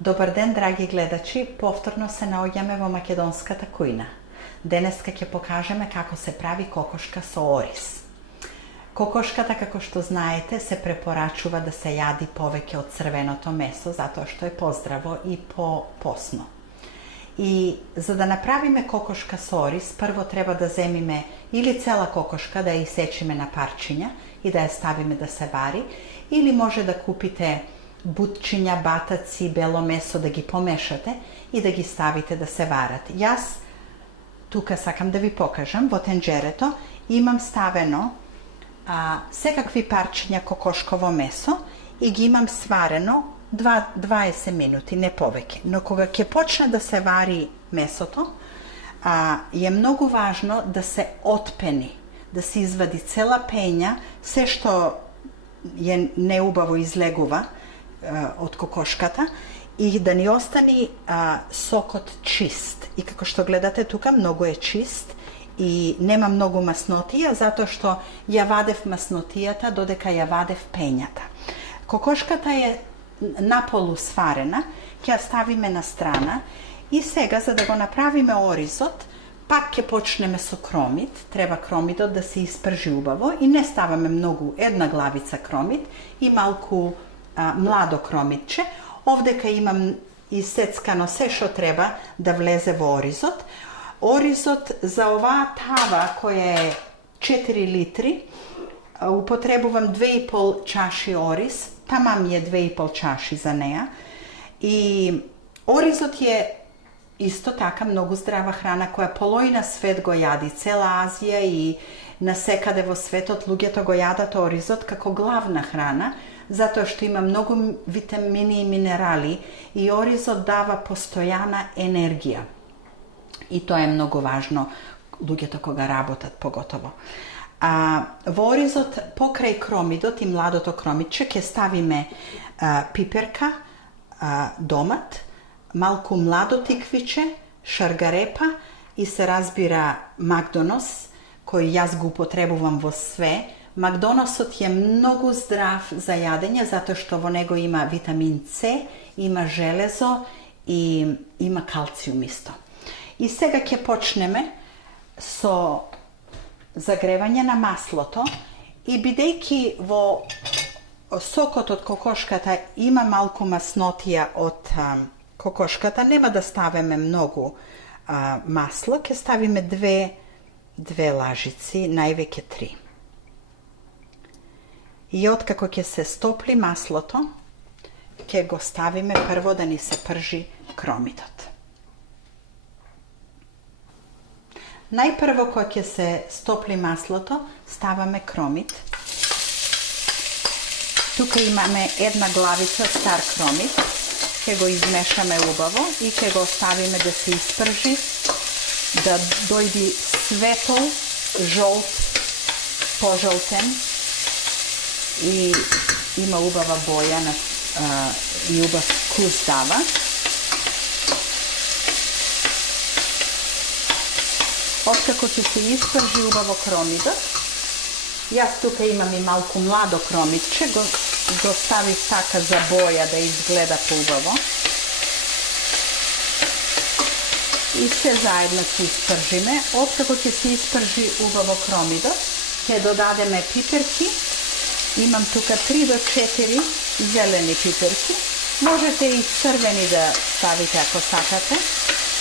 Добар ден, драги гледачи, повторно се наоѓаме во македонската кујна. Денеска ќе покажеме како се прави кокошка со ориз. Кокошката, како што знаете, се препорачува да се јади повеќе од црвеното месо, затоа што е поздраво и по-посно. И за да направиме кокошка со ориз, прво треба да земиме или цела кокошка, да ја исечиме на парчиња и да ја ставиме да се вари, или може да купите бутчиња, батаци, бело месо, да ги помешате и да ги ставите да се варат. Јас тука сакам да ви покажам, во тенџерето имам ставено секакви парчиња кокошково месо и ги имам сварено 20 минути, не повеќе. Но кога ќе почне да се вари месото, е многу важно да се отпени, да се извади цела пења, се што е неубаво излегува од кокошката и да ни остани сокот чист. И како што гледате тука, многу е чист и нема многу маснотија, затоа што ја вадев маснотијата додека ја вадев пењата. Кокошката е наполу сварена, ќе ја ставиме на страна и сега за да го направиме оризот, пак ќе почнеме со кромит. Треба кромитот да се испржи убаво и не ставаме многу, една главица кромит и малку младо кромитче. Овдека имам исецкано се што треба да влезе во оризот. Оризот за оваа тава која е 4 литри, употребувам 2,5 чаши ориз, тамам е 2,5 чаши за неа. И оризот е исто така многу здрава храна која полојна свет го јади, цела Азија и насекаде во светот луѓето го јадат оризот како главна храна, затоа што има многу витамини и минерали и оризот дава постојана енергија. И тоа е многу важно луѓето кога работат поготово. Во оризот покрај кромидот и младото кромитче ќе ставиме пиперка, домат, малку младо тиквиче, шаргарепа и се разбира макдонос, кој јас го употребувам во све. Макдоносот е многу здрав за јадење, затоа што во него има витамин С, има железо и има калциум исто. И сега ќе почнеме со загревање на маслото и бидејќи во сокот од кокошката има малку маснотија од кокошката, нема да ставиме многу масло, ќе ставиме две лажици, највеќе 3. И откако ќе се стопли маслото, ќе го ставиме прво да ни се пржи кромитот. Најпрво кога ќе се стопли маслото, ставаме кромит. Тука имаме една главица стар кромит. Ќе го измешаме убаво и ќе го оставиме да се испржи, да дојди светол, жолт, пожолтен и има убава боја и убав вкус дава. Откако ќе се испржи убаво кромидот, јас тука имам и малку младо кромитче, го ставив така за боја да изгледа поубаво. И се заедно ќе испржиме. Откако ќе се испржи убаво кромидот, ќе додадеме пиперки. Имам тука 3 до 4 зелени пиперки. Можете и црвени да ставите ако сакате.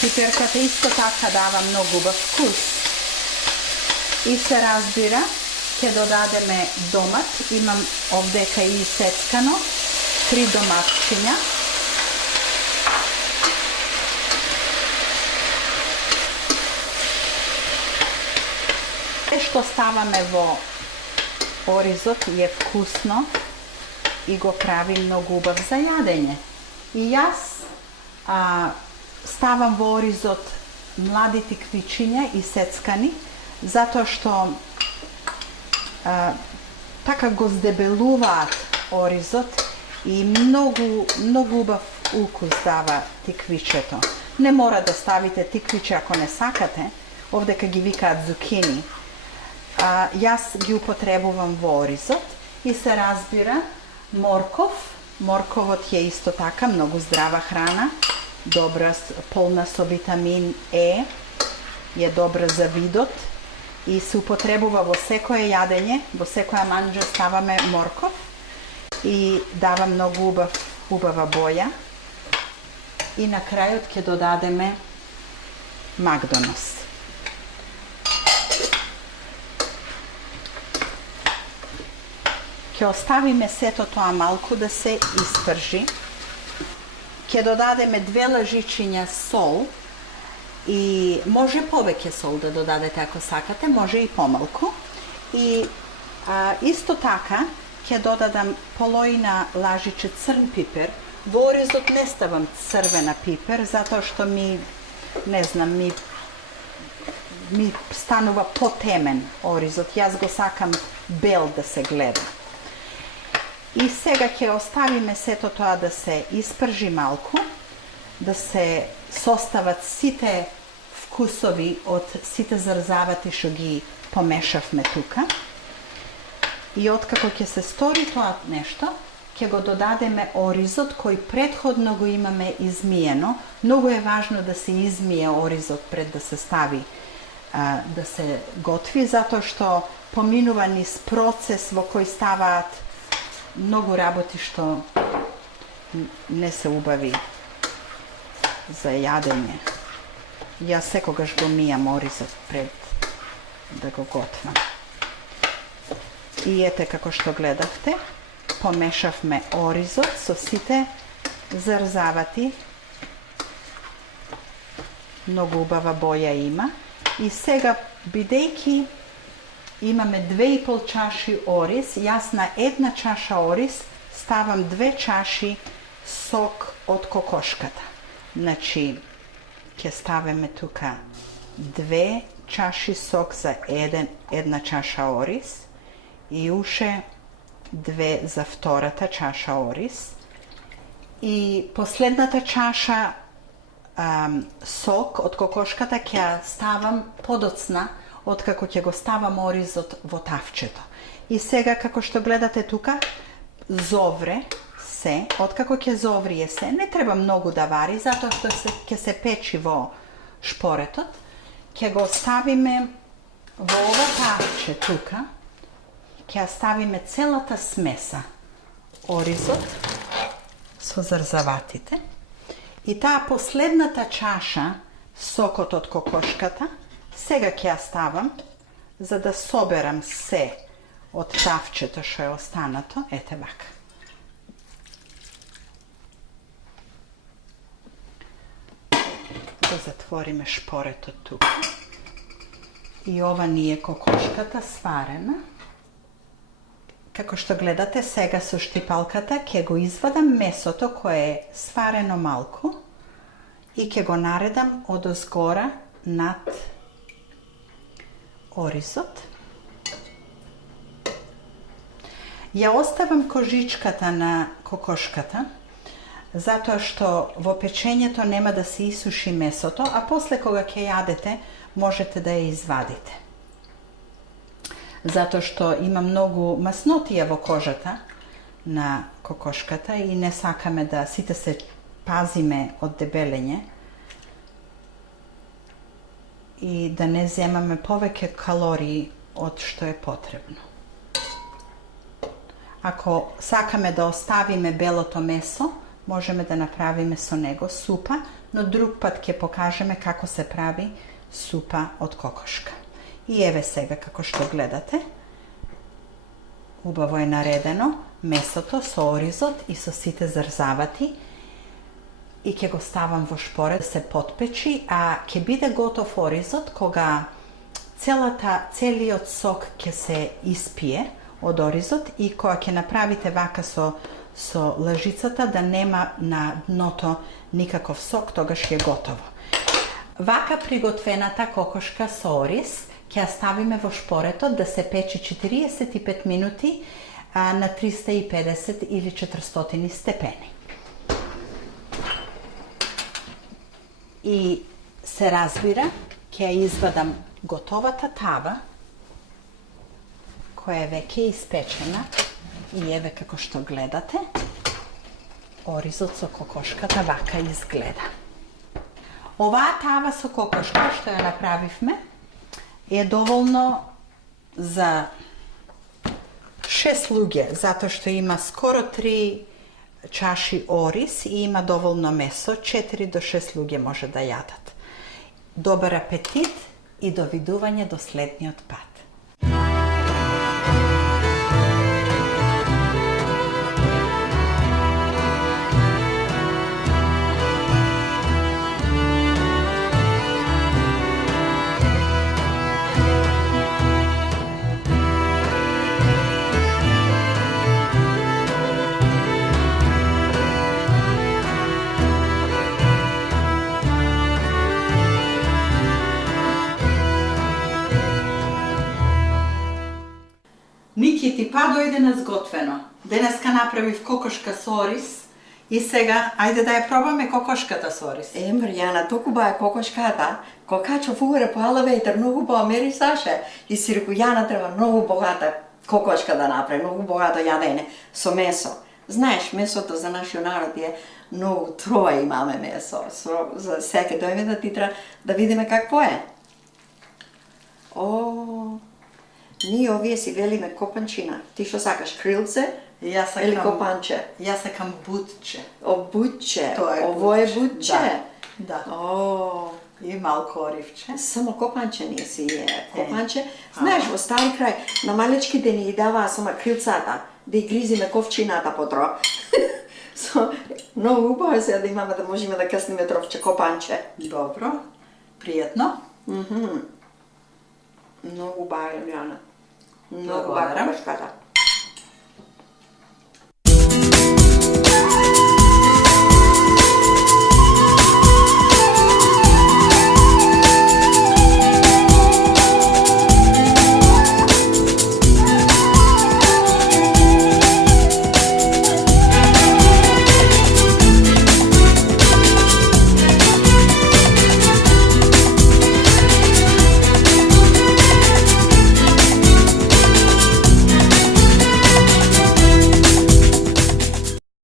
Пиперката исто така дава многу убав вкус. И се разбира, ќе додадеме домат. Имам овдека и сецкано 3 доматчиња. Се што ставаме во оризот е вкусно и го прави многу убав за јадење. И јас ставам во оризот млади тиквичиња и сецкани, затоа што така го здебелуваат оризот и многу убав укус дава тиквичето. Не мора да ставите тиквиче ако не сакате, овдека ги викаат зукини. Јас ги употребувам во оризот и се разбира морков Морковот je isto така многу здрава храна, добра, полна со витамин Е, je добра за видот и се употребува во секое јадење, во секоја манџа ставаме морков и дава многу убава боја. И на крајот ќе додадеме Макдонос. Ќе оставиме сето тоа малку да се испржи. Ќе додадеме 2 лажичиња сол и може повеќе сол да додадете ако сакате, може и помалку. И исто така ќе додадам половина лажиче црн пипер. Во оризот не ставам црвена пипер, затоа што ми станува потемен оризот. Јас го сакам бел да се гледа. И сега ќе оставиме сето тоа да се испржи малку, да се состават сите вкусови од сите зарзавати што ги помешавме тука. И откако ќе се стори тоа нешто, ќе го додадеме оризот кој претходно го имаме измиено. Многу е важно да се измие оризот пред да се стави, да се готви, затоа што поминува низ процес во кој ставаат многу работи што не се убави за јадење. Јас секогаш го мијам оризот пред да го готвам. И ете како што гледавте, помешавме оризот со сите зарзавати. Многу убава боја има. И сега, бидејќи имаме 2,5 чаши ориз, јас на 1 чаша ориз ставам 2 чаши сок од кокошката. Значи, ќе ставиме тука 2 чаши сок за 1 чаша ориз и уште 2 за втората чаша ориз. И последната чаша сок од кокошката ќе ставам подоцна откако ќе го ставам оризот во тавчето. И сега, како што гледате тука, зовре се. Откако ќе зоврие се, не треба многу да вари, затоа што ќе се печи во шпоретот. Ќе го ставиме во ова тавче тука. Ќе ставиме целата смеса. Оризот со зарзаватите. И таа последната чаша, сокот од кокошката, сега ќе ја ставам, за да соберам се од тавчето што е останато. Ете вака. Да затвориме шпоретот тука. И ова ни е кокошката сварена. Како што гледате, сега со штипалката ќе го извадам месото кое е сварено малку и ќе го наредам одозгора над оризот. Ја оставам кожичката на кокошката, затоа што во печењето нема да се исуши месото, а после кога ќе јадете, можете да ја извадите. Затоа што има многу маснотија во кожата на кокошката и не сакаме да сите се пазиме од дебелење и да не земаме повеќе калории од што е потребно. Ако сакаме да оставиме белото месо, можеме да направиме со него супа, но друг пат ќе покажеме како се прави супа од кокошка. И еве сега како што гледате, убаво е наредено месото со оризот и со сите зарзавати и ќе го ставам во шпорет да се потпечи, а ќе биде готов оризот кога целиот сок ќе се испие од оризот и кога ќе направите вака со лажицата да нема на дното никаков сок, тогаш е готово. Вака приготвената кокошка со ориз ќе ја ставиме во шпоретот да се пече 45 минути на 350 или 400 степени. И се разбира, ќе ја извадам готовата тава, која е веќе испечена и еве како што гледате. оризот со кокошката вака изгледа. Оваа тава со кокошка што ја направивме е доволно за 6 луѓе, затоа што има скоро 3 чаши ориз и има доволно месо, 4 до 6 луѓе може да јадат. Добар апетит и довидување до следниот пат. Ники, ти па дојде на сготвено. Денеска направив кокошка со ориз и сега, ајде да ја пробаме кокошката со ориз. Марјана, толку баа кокошката, кога качав угоре по елевејтер, многу баа мерисаше и си реку, Јана треба многу богата кокошка да направи, многу богато јадење со месо. Знаеш, месото за нашиот народ е многу, троje имаме месо, за секој дојме да ти треба да видиме какво е. Ние овие си велиме копанчина. Ти што сакаш, крилце или копанче? Јас сакам бутче. Бутче. Ово е бутче? Да. И малку оривче. Само копанче не си е. Копанче. Знаеш, во стари крај, на малечките ни даваа само крилцата, да и гризиме ковчината потро. Многу убаво сега да имаме да можеме да касниме тровче копанче. Добро. Пријатно. Многу убаво, Јана. Многу Благодарам. убаво кокошката.